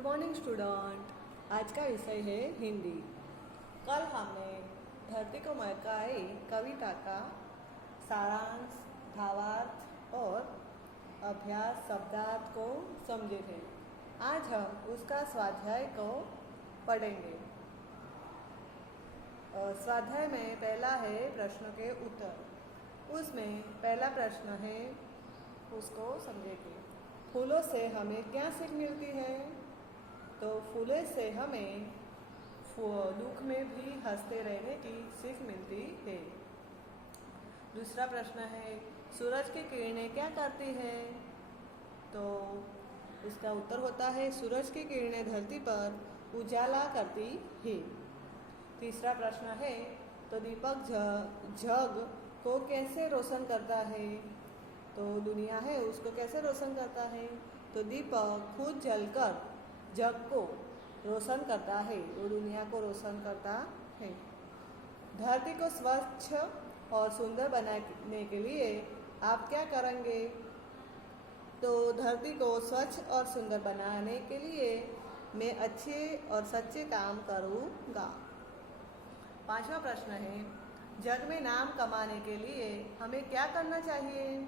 Good morning student. आज का विषय है हिंदी। कल हमने धरती को महकाई कविता का सारांश, भावार्थ और अभ्यास शब्दार्थ को समझे थे। आज हम उसका स्वाध्याय को पढ़ेंगे। स्वाध्याय में पहला है प्रश्न के उत्तर। उसमें पहला प्रश्न है, उसको समझेंगे। फूलों से हमें क्या सीख मिलती है? तो फूलों से हमें दुख में भी हंसते रहने की सीख मिलती है। दूसरा प्रश्न है, सूरज की किरणें क्या करती है? तो इसका उत्तर होता है, सूरज की किरणें धरती पर उजाला करती है। तीसरा प्रश्न है, तो दीपक जग को कैसे रोशन करता है? तो दुनिया है उसको कैसे रोशन करता है? तो दीपक खुद जलकर जग को रोशन करता है, वो दुनिया को रोशन करता है। धरती को स्वच्छ और सुंदर बनाने के लिए आप क्या करेंगे? तो धरती को स्वच्छ और सुंदर बनाने के लिए मैं अच्छे और सच्चे काम करूँगा। पांचवा प्रश्न है, जग में नाम कमाने के लिए हमें क्या करना चाहिए?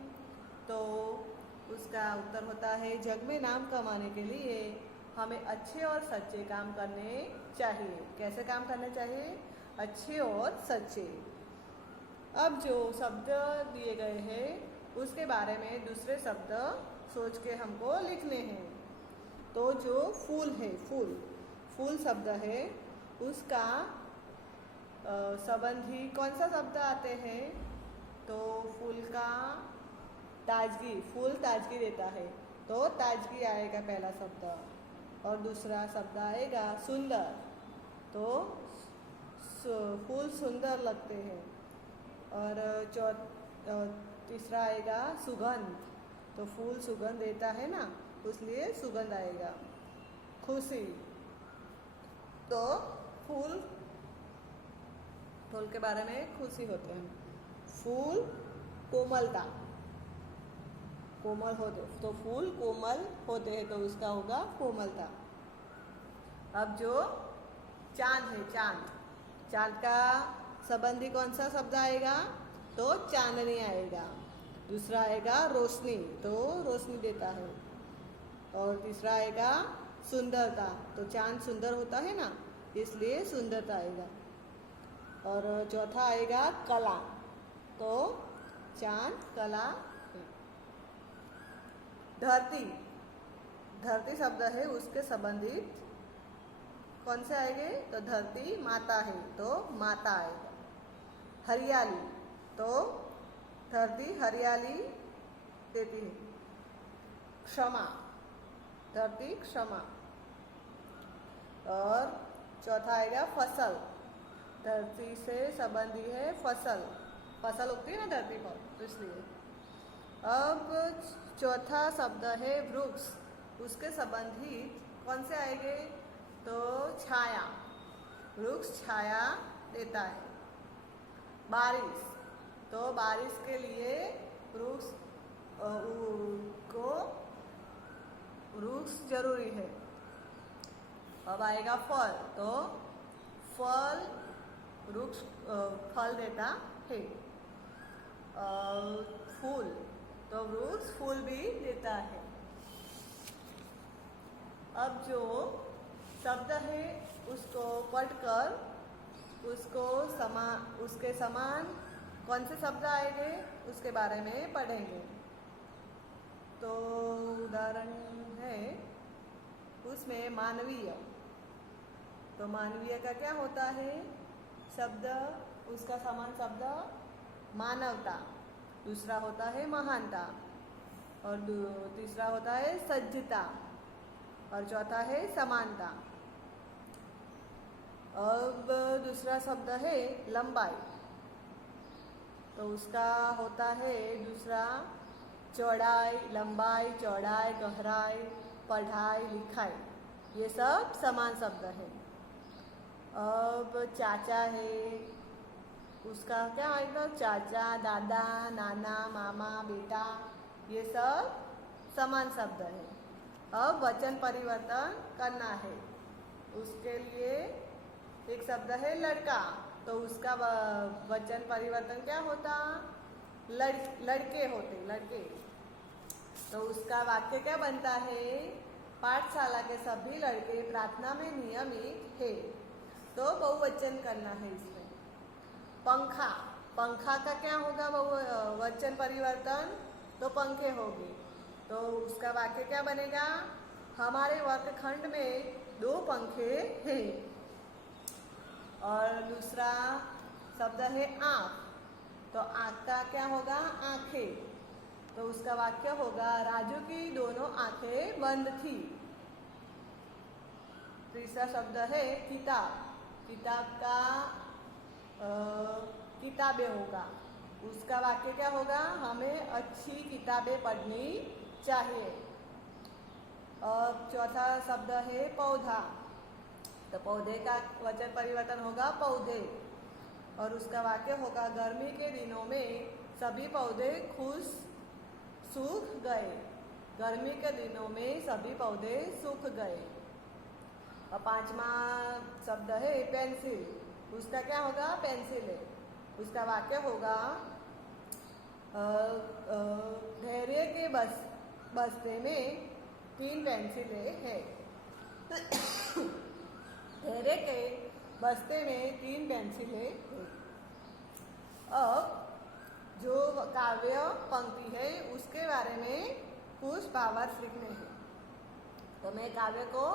तो उसका उत्तर होता है, जग में नाम कमाने के लिए हमें अच्छे और सच्चे काम करने चाहिए। कैसे काम करने चाहिए? अच्छे और सच्चे। अब जो शब्द दिए गए हैं उसके बारे में दूसरे शब्द सोच के हमको लिखने हैं। तो जो फूल है, फूल शब्द है, उसका संबंधी कौन सा शब्द आते हैं? तो फूल का ताजगी, फूल ताजगी देता है, तो ताजगी आएगा पहला शब्द। और दूसरा शब्द आएगा सुंदर, तो फूल सुंदर लगते हैं। और तीसरा आएगा सुगंध, तो फूल सुगंध देता है ना, इसलिए सुगंध आएगा। खुशी, तो फूल के बारे में खुशी होते हैं। फूल कोमलता, कोमल होते, तो फूल कोमल होते हैं, तो उसका होगा कोमलता। अब जो चांद है, चांद का संबंधी कौन सा शब्द आएगा? तो चांदनी आएगा। दूसरा आएगा रोशनी, तो रोशनी देता है। और तीसरा आएगा सुंदरता, तो चांद सुंदर होता है ना, इसलिए सुंदरता आएगा। और चौथा आएगा कला, तो चांद कला है। धरती शब्द है, उसके संबंधित कौन से आएंगे? तो धरती माता है, तो माता आएगा। हरियाली, तो धरती हरियाली देती है। क्षमा, धरती क्षमा। और चौथा आएगा फसल, धरती से संबंधी है फसल उगती है ना धरती पर, तो इसलिए। अब चौथा शब्द है वृक्ष, उसके संबंधित कौन से आएंगे? तो छाया, वृक्ष छाया देता है। बारिश, तो बारिश के लिए वृक्ष जरूरी है। अब आएगा फल, तो फल वृक्ष फल देता है। फूल, तो वृक्ष फूल भी देता है। अब जो शब्द है उसको पढ़कर उसके समान कौन से शब्द आएंगे उसके बारे में पढ़ेंगे। तो उदाहरण है उसमें मानवीय, तो मानवीय का क्या होता है शब्द? उसका समान शब्द मानवता। दूसरा होता है महानता, और तीसरा होता है सज्जता, और चौथा है समानता। अब दूसरा शब्द है लंबाई, तो उसका होता है दूसरा चौड़ाई, लंबाई, चौड़ाई, गहराई, पढ़ाई, लिखाई, ये सब समान शब्द है। अब चाचा है, उसका क्या आएगा? चाचा, दादा, नाना, मामा, बेटा, ये सब समान शब्द है। अब वचन परिवर्तन करना है। उसके लिए एक शब्द है लड़का, तो उसका वचन परिवर्तन क्या होता? लड़के होते, लड़के। तो उसका वाक्य क्या बनता है? पाठशाला के सभी लड़के प्रार्थना में नियमित है। तो बहुवचन करना है इसमें। पंखा, पंखा का क्या होगा वचन परिवर्तन? तो पंखे होंगे। तो उसका वाक्य क्या बनेगा? हमारे वर्गखंड में 2 पंखे हैं। और दूसरा शब्द है आँख, तो आँख का क्या होगा? आँखें। तो उसका वाक्य होगा राजू की दोनों आंखें बंद थी। तीसरा शब्द है किताब, किताब का किताबें होगा। उसका वाक्य क्या होगा? हमें अच्छी किताबें पढ़नी चाहिए। और चौथा शब्द है पौधा, तो पौधे का वचन परिवर्तन होगा पौधे। और उसका वाक्य होगा गर्मी के दिनों में सभी पौधे सूख गए। गर्मी के दिनों में सभी पौधे सूख गए। और 5वां शब्द है पेंसिल, उसका क्या होगा? पेंसिल है। उसका वाक्य होगा धैर्य के बस्ते में 3 पेंसिलें हैं। धैर्य के बस्ते में 3 पेंसिलें हैं। अब जो काव्य पंक्ति है उसके बारे में कुछ भावार्थ लिखने हैं। तो मैं काव्य को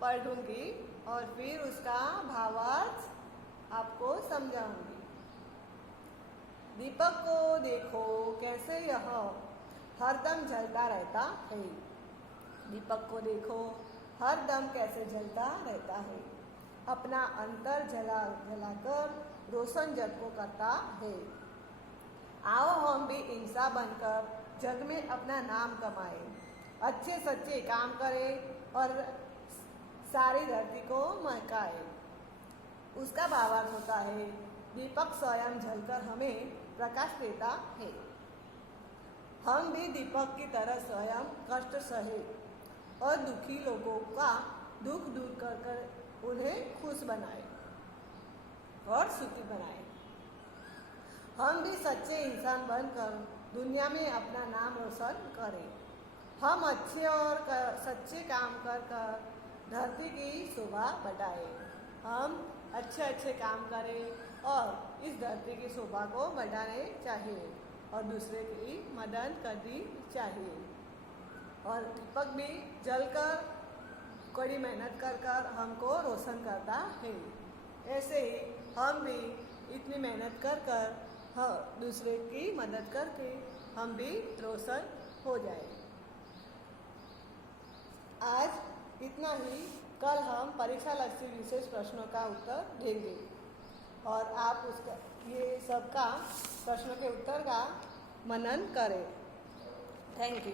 पढ़ूंगी और फिर उसका भावार्थ आपको समझाऊंगी। दीपक को देखो कैसे यह हरदम जलता रहता है। दीपक को देखो हरदम कैसे जलता रहता है। अपना अंतर जलाकर रोशन जग को करता है। आओ हम भी इंसान बनकर जग में अपना नाम कमाए, अच्छे सच्चे काम करें और सारी धरती को महकाए। उसका भावार्थ होता है दीपक स्वयं जलकर हमें प्रकाश देता है। हम भी दीपक की तरह स्वयं कष्ट सहे और दुखी लोगों का दुख दूर कर उन्हें खुश बनाए और सुखी बनाए। हम भी सच्चे इंसान बनकर दुनिया में अपना नाम रोशन करें। हम अच्छे और सच्चे काम कर धरती की शोभा बढ़ाएं। हम अच्छे काम करें और इस धरती की शोभा को बढ़ाने चाहिए और दूसरे की मदद करनी चाहिए। और दीपक भी जलकर कड़ी मेहनत कर हमको रोशन करता है। ऐसे ही हम भी इतनी मेहनत कर दूसरे की मदद करके हम भी रोशन हो जाए। आज इतना ही। कल हम परीक्षा लक्ष्य विशेष प्रश्नों का उत्तर देंगे और आप उसका ये सबका प्रश्नों के उत्तर का मनन करें। Thank you.